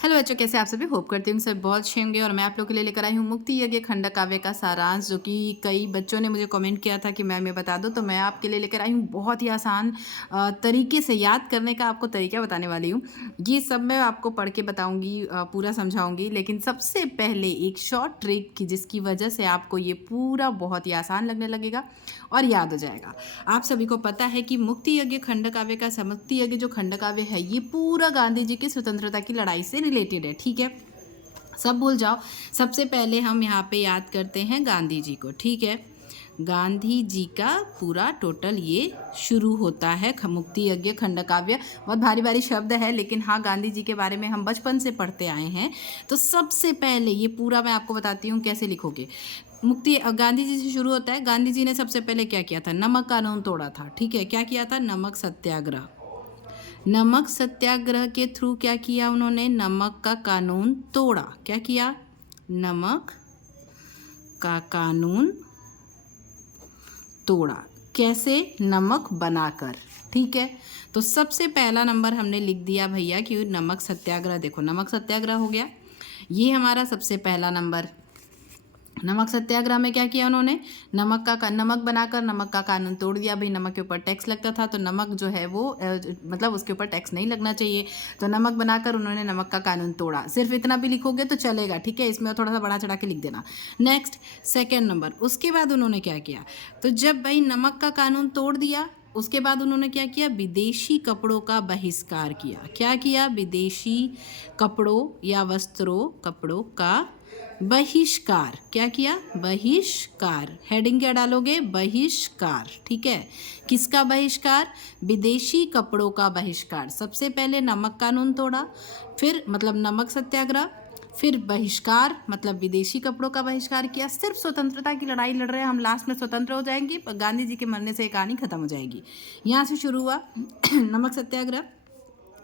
Hello बच्चों, कैसे आप सभी? होप करती हूँ सब बहुत अच्छे होंगे। और मैं आप लोगों के लिए लेकर आई हूँ मुक्ति यज्ञ खंड काव्य का सारांश, जो कि कई बच्चों ने मुझे कमेंट किया था कि मैम ये बता दो। तो मैं आपके लिए लेकर आई हूँ बहुत ही आसान तरीके से याद करने का आपको तरीका बताने वाली हूँ। ये सब मैं आपको पढ़ के बताऊँगी, पूरा समझाऊँगी। लेकिन सबसे पहले एक शॉर्ट ट्रिक की, जिसकी वजह से आपको ये पूरा बहुत ही आसान लगने लगेगा और याद हो जाएगा। आप सभी को पता है कि मुक्ति यज्ञ खंड काव्य का मुक्ति यज्ञ जो खंड काव्य है, ये पूरा गांधी जी की स्वतंत्रता की लड़ाई से रिलेटेड है। ठीक है, सब भूल जाओ। सबसे पहले हम यहाँ पे याद करते हैं गांधी जी को। ठीक है, गांधी जी का पूरा टोटल ये शुरू होता है मुक्ति यज्ञ खंड काव्य। बहुत भारी भारी शब्द है, लेकिन हाँ, गांधी जी के बारे में हम बचपन से पढ़ते आए हैं। तो सबसे पहले ये पूरा मैं आपको बताती हूँ कैसे लिखोगे। मुक्ति गांधी जी से शुरू होता है। गांधी जी ने सबसे पहले क्या किया था? नमक कानून तोड़ा था। ठीक है, क्या किया था? नमक सत्याग्रह। नमक सत्याग्रह के थ्रू क्या किया उन्होंने? नमक का कानून तोड़ा। क्या किया? नमक का कानून तोड़ा। कैसे? नमक बनाकर। ठीक है, तो सबसे पहला नंबर हमने लिख दिया भैया कि नमक सत्याग्रह। देखो, नमक सत्याग्रह हो गया, ये हमारा सबसे पहला नंबर। नमक सत्याग्रह में क्या किया उन्होंने? नमक बनाकर नमक का कानून तोड़ दिया। भाई, नमक के ऊपर टैक्स लगता था, तो नमक जो है वो मतलब उसके ऊपर टैक्स नहीं लगना चाहिए। तो नमक बनाकर उन्होंने नमक का कानून तोड़ा। सिर्फ इतना भी लिखोगे तो चलेगा। ठीक है, इसमें थोड़ा सा बढ़ा चढ़ा के लिख देना। नेक्स्ट, सेकेंड नंबर, उसके बाद उन्होंने क्या किया? तो जब भाई नमक का कानून तोड़ दिया, उसके बाद उन्होंने क्या किया? विदेशी कपड़ों का बहिष्कार किया। क्या किया? विदेशी कपड़ों या कपड़ों का बहिष्कार। क्या किया? बहिष्कार। हेडिंग क्या डालोगे? बहिष्कार। ठीक है, किसका बहिष्कार? विदेशी कपड़ों का बहिष्कार। सबसे पहले नमक कानून तोड़ा, फिर मतलब नमक सत्याग्रह, फिर बहिष्कार मतलब विदेशी कपड़ों का बहिष्कार किया। सिर्फ स्वतंत्रता की लड़ाई लड़ रहे हैं हम, लास्ट में स्वतंत्र हो जाएंगे, पर गांधी जी के मरने से ये कहानी खत्म हो जाएगी। यहाँ से शुरू हुआ नमक सत्याग्रह।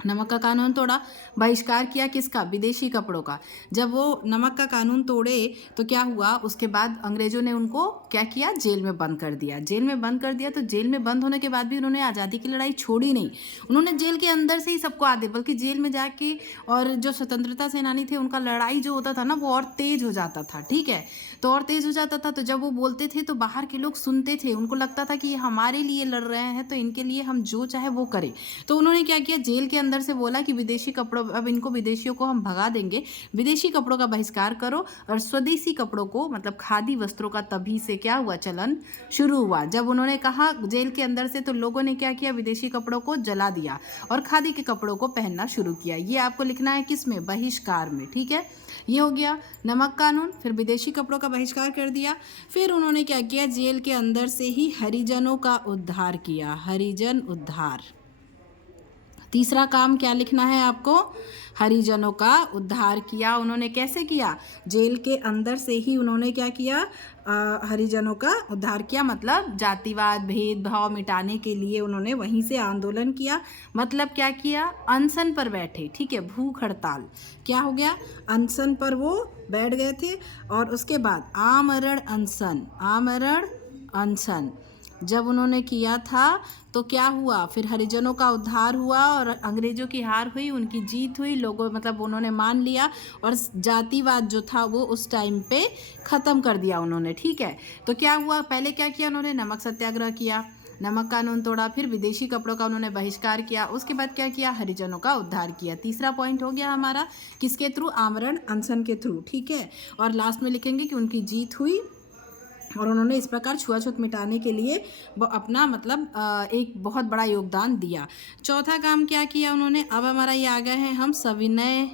नमक का कानून तोड़ा, बहिष्कार किया किसका? विदेशी कपड़ों का। जब वो नमक का कानून तोड़े तो क्या हुआ? उसके बाद अंग्रेजों ने उनको क्या किया? जेल में बंद कर दिया। जेल में बंद कर दिया तो जेल में बंद होने के बाद भी उन्होंने आज़ादी की लड़ाई छोड़ी नहीं। उन्होंने जेल के अंदर से ही सबको आदे, बल्कि जेल में जाके और जो स्वतंत्रता सेनानी थे उनका लड़ाई जो होता था ना, वो और तेज हो जाता था। ठीक है, तो और तेज हो जाता था। तो जब वो बोलते थे तो बाहर के लोग सुनते थे, उनको लगता था कि ये हमारे लिए लड़ रहे हैं, तो इनके लिए हम जो चाहे वो करें। तो उन्होंने क्या किया? जेल के अंदर से बोला कि विदेशी कपड़ों, अब इनको विदेशियों को हम भगा देंगे, विदेशी कपड़ों का बहिष्कार करो और स्वदेशी कपड़ों को, मतलब खादी वस्त्रों का तभी से क्या हुआ? चलन शुरू हुआ। जब उन्होंने कहा जेल के अंदर से, तो लोगों ने क्या किया? विदेशी कपड़ों को जला दिया और खादी के कपड़ों को पहनना शुरू किया। ये आपको लिखना है किस में? बहिष्कार में। ठीक है, ये हो गया नमक कानून, फिर विदेशी कपड़ों का बहिष्कार कर दिया। फिर उन्होंने क्या किया? जेल के अंदर से ही हरिजनों का उद्धार किया। हरिजन उद्धार। तीसरा काम क्या लिखना है आपको? हरिजनों का उद्धार किया। उन्होंने कैसे किया? जेल के अंदर से ही उन्होंने क्या किया? हरिजनों का उद्धार किया, मतलब जातिवाद भेदभाव मिटाने के लिए उन्होंने वहीं से आंदोलन किया। मतलब क्या किया? अनशन पर बैठे। ठीक है, भूख हड़ताल। क्या हो गया? अनशन पर वो बैठ गए थे। और उसके बाद आमरण अनशन। आमरण अनशन जब उन्होंने किया था तो क्या हुआ? फिर हरिजनों का उद्धार हुआ और अंग्रेजों की हार हुई, उनकी जीत हुई। लोगों मतलब उन्होंने मान लिया और जातिवाद जो था वो उस टाइम पे ख़त्म कर दिया उन्होंने। ठीक है, तो क्या हुआ? पहले क्या किया उन्होंने? नमक सत्याग्रह किया, नमक कानून तोड़ा, फिर विदेशी कपड़ों का उन्होंने बहिष्कार किया। उसके बाद क्या किया? हरिजनों का उद्धार किया। तीसरा पॉइंट हो गया हमारा, किसके थ्रू? आमरण अनशन के थ्रू। ठीक है, और लास्ट में लिखेंगे कि उनकी जीत हुई और उन्होंने इस प्रकार छुआछूत मिटाने के लिए अपना मतलब एक बहुत बड़ा योगदान दिया। चौथा काम क्या किया उन्होंने? अब हमारा ये आ गए हैं हम सविनय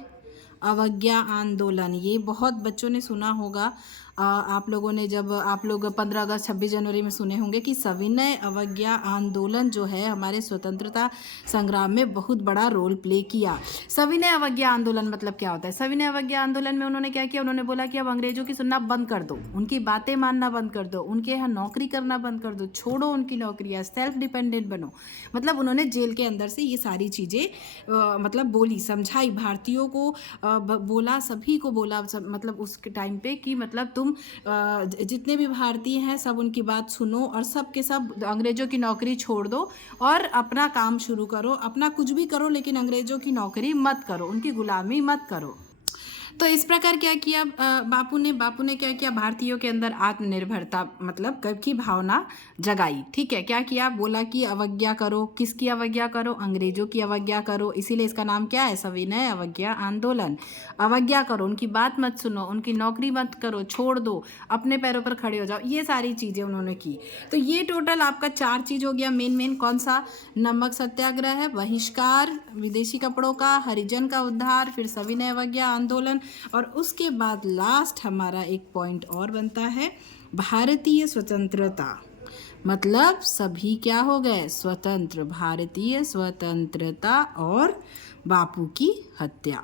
अवज्ञा आंदोलन। ये बहुत बच्चों ने सुना होगा। आप लोगों ने, जब आप लोग 15 अगस्त 26 जनवरी में सुने होंगे कि सविनय अवज्ञा आंदोलन जो है हमारे स्वतंत्रता संग्राम में बहुत बड़ा रोल प्ले किया। सविनय अवज्ञा आंदोलन मतलब क्या होता है? सविनय अवज्ञा आंदोलन में उन्होंने क्या किया? उन्होंने बोला कि अब अंग्रेजों की सुनना बंद कर दो, उनकी बातें मानना बंद कर दो, उनके यहाँ नौकरी करना बंद कर दो, छोड़ो उनकी नौकरियाँ, सेल्फ डिपेंडेंट बनो। मतलब उन्होंने जेल के अंदर से ये सारी चीज़ें मतलब बोली, समझाई, भारतीयों को बोला, सभी को बोला, मतलब उस टाइम पे कि मतलब तुम तुम जितने भी भारतीय हैं सब उनकी बात सुनो और सब के सब अंग्रेज़ों की नौकरी छोड़ दो और अपना काम शुरू करो, अपना कुछ भी करो लेकिन अंग्रेज़ों की नौकरी मत करो, उनकी गुलामी मत करो। तो इस प्रकार क्या किया बापू ने क्या किया, भारतीयों के अंदर आत्मनिर्भरता मतलब की भावना जगाई। ठीक है, क्या किया, बोला कि अवज्ञा करो, किसकी अवज्ञा करो, अंग्रेजों की अवज्ञा करो, इसीलिए इसका नाम क्या है, सविनय अवज्ञा आंदोलन। अवज्ञा करो, उनकी बात मत सुनो, उनकी नौकरी मत करो, छोड़ दो, अपने पैरों पर खड़े हो जाओ, ये सारी चीज़ें उन्होंने की। तो ये टोटल आपका 4 चीज़ हो गया। मेन कौन सा, नमक सत्याग्रह है, बहिष्कार विदेशी कपड़ों का, हरिजन का उद्धार, फिर सविनय अवज्ञा आंदोलन, और उसके बाद लास्ट हमारा एक पॉइंट और बनता है भारतीय स्वतंत्रता। मतलब सभी क्या हो गए, स्वतंत्र, भारतीय स्वतंत्रता और बापू की हत्या।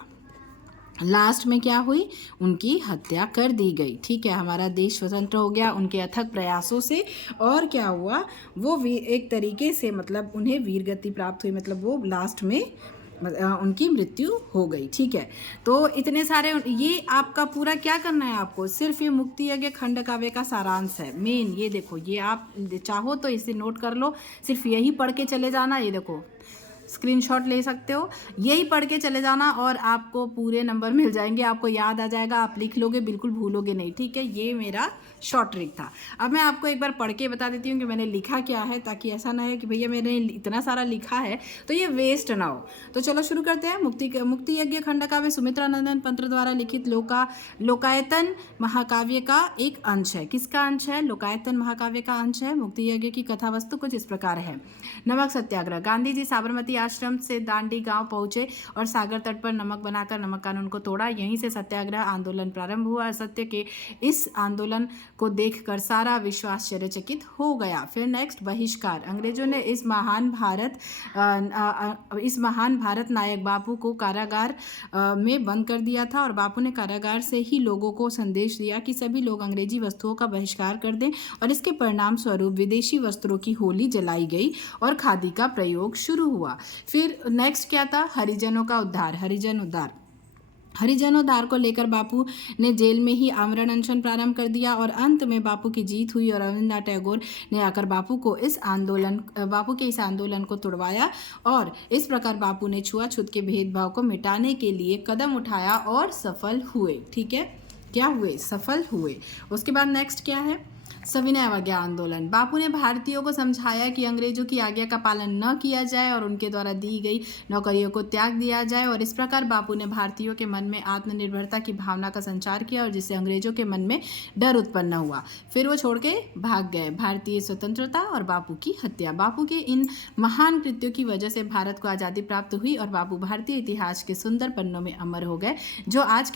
लास्ट में क्या हुई, उनकी हत्या कर दी गई। ठीक है, हमारा देश स्वतंत्र हो गया उनके अथक प्रयासों से। और क्या हुआ, वो एक तरीके से मतलब उन्हें वीरगति प्राप्त हुई, मतलब वो लास्ट में उनकी मृत्यु हो गई। ठीक है, तो इतने सारे, ये आपका पूरा क्या करना है आपको, सिर्फ ये मुक्ति यज्ञ खंड काव्य का सारांश है। मेन ये देखो, ये आप चाहो तो इसे नोट कर लो, सिर्फ यही पढ़ के चले जाना। ये देखो स्क्रीनशॉट ले सकते हो, यही पढ़ के चले जाना और आपको पूरे नंबर मिल जाएंगे, आपको याद आ जाएगा, आप लिख लोगे, बिल्कुल भूलोगे नहीं। ठीक है, ये मेरा शॉर्ट ट्रिक था। अब मैं आपको एक बार पढ़ के बता देती हूँ कि मैंने लिखा क्या है, ताकि ऐसा ना है कि भैया मैंने इतना सारा लिखा है तो ये वेस्ट ना हो। तो चलो शुरू करते हैं। मुक्ति यज्ञ खंड काव्य सुमित्रा नंदन पंत द्वारा लिखित लोकायतन महाकाव्य का एक अंश है। किसका अंश है, लोकायतन महाकाव्य का अंश है। मुक्ति यज्ञ की कथा वस्तु कुछ इस प्रकार है। नमक सत्याग्रह, गांधी जी साबरमती आश्रम से दांडी गांव पहुंचे और सागर तट पर नमक बनाकर नमक कानून को तोड़ा। यहीं से सत्याग्रह आंदोलन प्रारंभ हुआ। सत्य के इस आंदोलन को देखकर सारा विश्व आश्चर्यचकित हो गया। फिर नेक्स्ट, बहिष्कार, अंग्रेजों ने इस महान भारत नायक बापू को कारागार में बंद कर दिया था और बापू ने कारागार से ही लोगों को संदेश दिया कि सभी लोग अंग्रेजी वस्तुओं का बहिष्कार कर दें और इसके परिणाम स्वरूप विदेशी वस्त्रों की होली जलाई गई और खादी का प्रयोग शुरू हुआ। फिर नेक्स्ट क्या था, हरिजनों का उद्धार, हरिजन उद्धार को लेकर बापू ने जेल में ही आमरण अनशन प्रारंभ कर दिया और अंत में बापू की जीत हुई और रविन्द्रनाथ टैगोर ने आकर बापू के इस आंदोलन को तुड़वाया और इस प्रकार बापू ने छुआछूत के भेदभाव को मिटाने के लिए कदम उठाया और सफल हुए। ठीक है, क्या हुए, सफल हुए। उसके बाद नेक्स्ट क्या है, सविनय अवज्ञा आंदोलन। बापू ने भारतीयों को समझाया कि अंग्रेजों की आज्ञा का पालन न किया जाए और उनके द्वारा दी गई नौकरियों को त्याग दिया जाए और इस प्रकार बापू ने भारतीयों के मन में आत्मनिर्भरता की भावना का संचार किया और जिससे अंग्रेजों के मन में डर उत्पन्न हुआ। फिर वो छोड़ के भाग गए। भारतीय स्वतंत्रता और बापू की हत्या। बापू के इन महान कृत्यों की वजह से भारत को आज़ादी प्राप्त हुई और बापू भारतीय इतिहास के सुंदर पन्नों में अमर हो गए, जो आज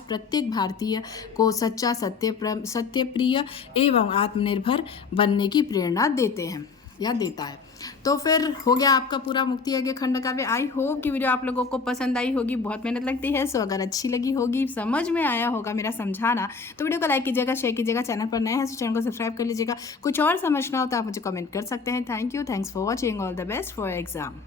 प्रत्येक भारतीय को सच्चा, सत्यप्रिय एवं आत्मनिर्भर बनने की प्रेरणा देते हैं या देता है। तो फिर हो गया आपका पूरा मुक्ति यज्ञ खंड काव्य। आई होप कि वीडियो आप लोगों को पसंद आई होगी। बहुत मेहनत लगती है, सो अगर अच्छी लगी होगी, समझ में आया होगा मेरा समझाना, तो वीडियो को लाइक कीजिएगा, शेयर कीजिएगा। चैनल पर नए हैं तो चैनल को सब्सक्राइब कर लीजिएगा। कुछ और समझना हो तो आप मुझे कमेंट कर सकते हैं। Thank you, thanks for watching, all the best for exam.